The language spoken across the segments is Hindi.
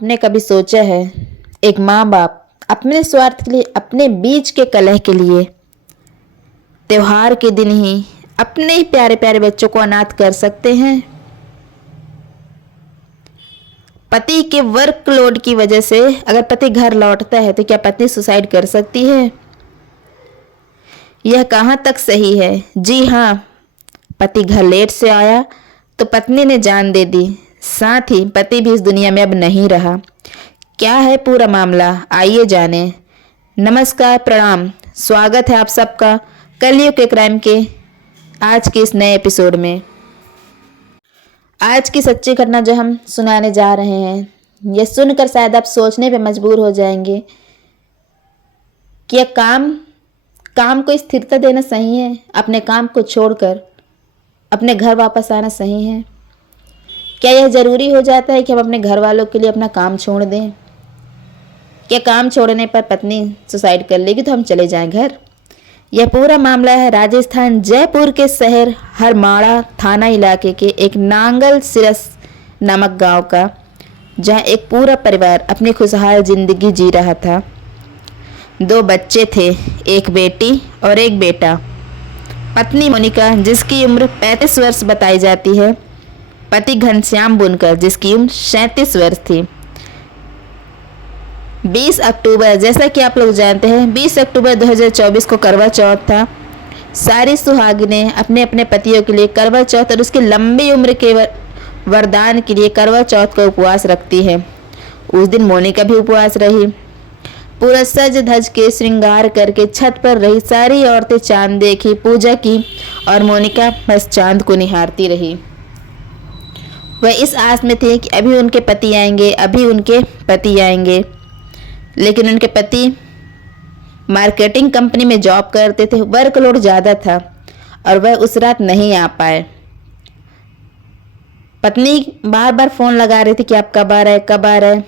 आपने कभी सोचा है एक माँ बाप अपने स्वार्थ के लिए, अपने बीच के कलह के लिए त्योहार के दिन ही अपने ही प्यारे प्यारे बच्चों को अनाथ कर सकते हैं? पति के वर्कलोड की वजह से अगर पति घर लौटता है तो क्या पत्नी सुसाइड कर सकती है? यह कहाँ तक सही है? जी हाँ, पति घर लेट से आया तो पत्नी ने जान दे दी, साथ ही पति भी इस दुनिया में अब नहीं रहा। क्या है पूरा मामला, आइए जाने। नमस्कार, प्रणाम, स्वागत है आप सबका कलयुग के क्राइम के आज के इस नए एपिसोड में। आज की सच्ची घटना जो हम सुनाने जा रहे हैं, यह सुनकर शायद आप सोचने पे मजबूर हो जाएंगे कि यह काम को स्थिरता देना सही है? अपने काम को छोड़कर अपने घर वापस आना सही है? क्या यह ज़रूरी हो जाता है कि हम अपने घर वालों के लिए अपना काम छोड़ दें? क्या काम छोड़ने पर पत्नी सुसाइड कर लेगी तो हम चले जाएं घर? यह पूरा मामला है राजस्थान जयपुर के शहर हरमाड़ा थाना इलाके के एक नांगल सिरस नामक गांव का, जहां एक पूरा परिवार अपनी खुशहाल जिंदगी जी रहा था। 2 बच्चे थे, एक बेटी और एक बेटा। पत्नी मोनिका जिसकी उम्र 35 वर्ष बताई जाती है, पति घनश्याम बुनकर जिसकी उम्र 37 वर्ष थी। 20 अक्टूबर, जैसा कि आप लोग जानते हैं, 20 अक्टूबर 2024 को करवा चौथ था। सारी सुहागिनें अपने अपने पतियों के लिए करवा चौथ और उसकी लंबी उम्र के वरदान के लिए करवा चौथ का उपवास रखती है। उस दिन मोनिका भी उपवास रही। पूरा सज धज के श्रृंगार करके छत पर रही सारी औरतें चांद देखी, पूजा की और मोनिका बस चांद को निहारती रही। वह इस आस में थी कि अभी उनके पति आएंगे, अभी उनके पति आएंगे, लेकिन उनके पति मार्केटिंग कंपनी में जॉब करते थे, वर्कलोड ज़्यादा था और वह उस रात नहीं आ पाए। पत्नी बार बार फ़ोन लगा रही थी कि आप कब आ रहे, कब आ रहे,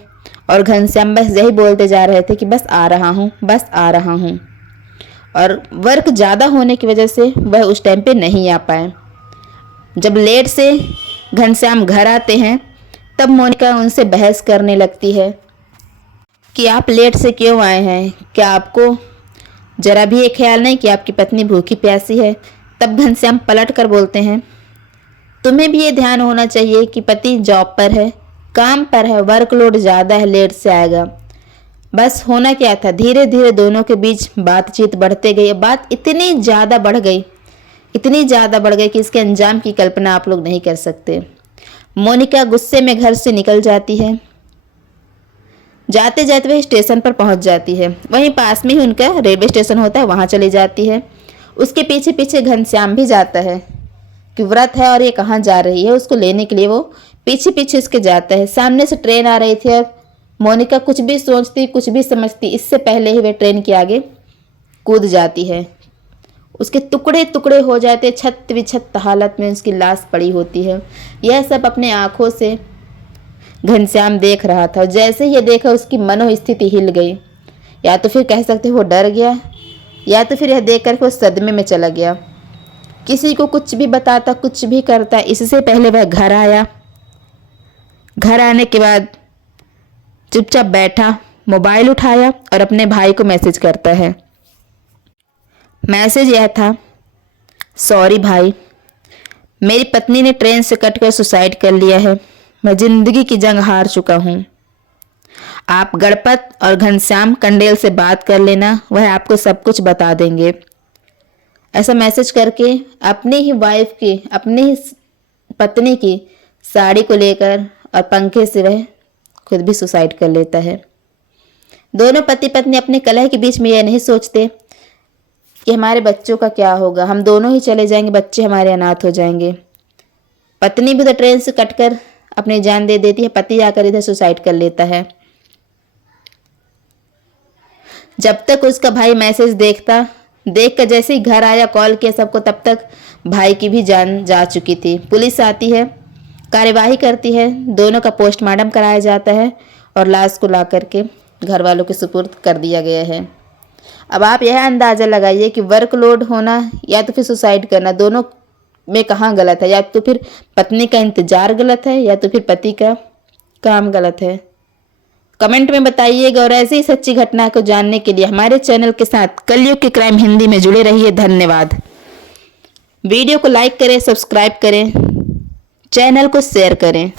और घनश्याम बस यही बोलते जा रहे थे कि बस आ रहा हूँ, बस आ रहा हूँ। और वर्क ज़्यादा होने की वजह से वह उस टाइम पे नहीं आ पाए। जब लेट से घनश्याम घर आते हैं तब मोनिका उनसे बहस करने लगती है कि आप लेट से क्यों आए हैं? क्या आपको जरा भी ये ख्याल नहीं कि आपकी पत्नी भूखी प्यासी है? तब घनश्याम पलट कर बोलते हैं, तुम्हें भी ये ध्यान होना चाहिए कि पति जॉब पर है, काम पर है, वर्कलोड ज़्यादा है, लेट से आएगा। बस होना क्या था, धीरे धीरे दोनों के बीच बातचीत बढ़ते गई। बात इतनी ज़्यादा बढ़ गई, इतनी ज़्यादा बढ़ गई कि इसके अंजाम की कल्पना आप लोग नहीं कर सकते। मोनिका गुस्से में घर से निकल जाती है। जाते जाते वह स्टेशन पर पहुंच जाती है। वहीं पास में ही उनका रेलवे स्टेशन होता है, वहां चली जाती है। उसके पीछे पीछे घनश्याम भी जाता है कि व्रत है और ये कहाँ जा रही है, उसको लेने के लिए वो पीछे पीछे उसके जाता है। सामने से ट्रेन आ रही थी और मोनिका कुछ भी सोचती, कुछ भी समझती, इससे पहले ही वह ट्रेन के आगे कूद जाती है। उसके टुकड़े टुकड़े हो जाते, छत विछत हालत में उसकी लाश पड़ी होती है। यह सब अपने आंखों से घनश्याम देख रहा था। जैसे ही ये देखा उसकी मनोस्थिति हिल गई। या तो फिर कह सकते वो डर गया, या तो फिर यह देख कर वो सदमे में चला गया। किसी को कुछ भी बताता, कुछ भी करता। इससे पहले वह घर आया। घर आने के बाद चुपचाप बैठा, मोबाइल उठाया और अपने भाई को मैसेज करता है। मैसेज यह था, सॉरी भाई, मेरी पत्नी ने ट्रेन से कटकर सुसाइड कर लिया है। मैं जिंदगी की जंग हार चुका हूँ। आप गणपत और घनश्याम कंडेल से बात कर लेना, वह आपको सब कुछ बता देंगे। ऐसा मैसेज करके अपनी ही वाइफ की, अपनी ही पत्नी की साड़ी को लेकर और पंखे से वह खुद भी सुसाइड कर लेता है। दोनों पति पत्नी अपने कलह के बीच में यह नहीं सोचते कि हमारे बच्चों का क्या होगा, हम दोनों ही चले जाएंगे, बच्चे हमारे अनाथ हो जाएंगे। पत्नी भी तो ट्रेन से कटकर अपनी जान दे देती है, पति आकर इधर सुसाइड कर लेता है। जब तक उसका भाई मैसेज देखता, देख कर जैसे ही घर आया, कॉल किया सबको, तब तक भाई की भी जान जा चुकी थी। पुलिस आती है, कार्यवाही करती है, दोनों का पोस्टमार्टम कराया जाता है और लाश को ला करके घर वालों के सुपुर्द कर दिया गया है। अब आप यह अंदाज़ा लगाइए कि वर्कलोड होना या तो फिर सुसाइड करना, दोनों में कहाँ गलत है? या तो फिर पत्नी का इंतजार गलत है, या तो फिर पति का काम गलत है। कमेंट में बताइएगा और ऐसी ही सच्ची घटना को जानने के लिए हमारे चैनल के साथ कलयुग की क्राइम हिंदी में जुड़े रहिए। धन्यवाद। वीडियो को लाइक करें, सब्सक्राइब करें, चैनल को शेयर करें।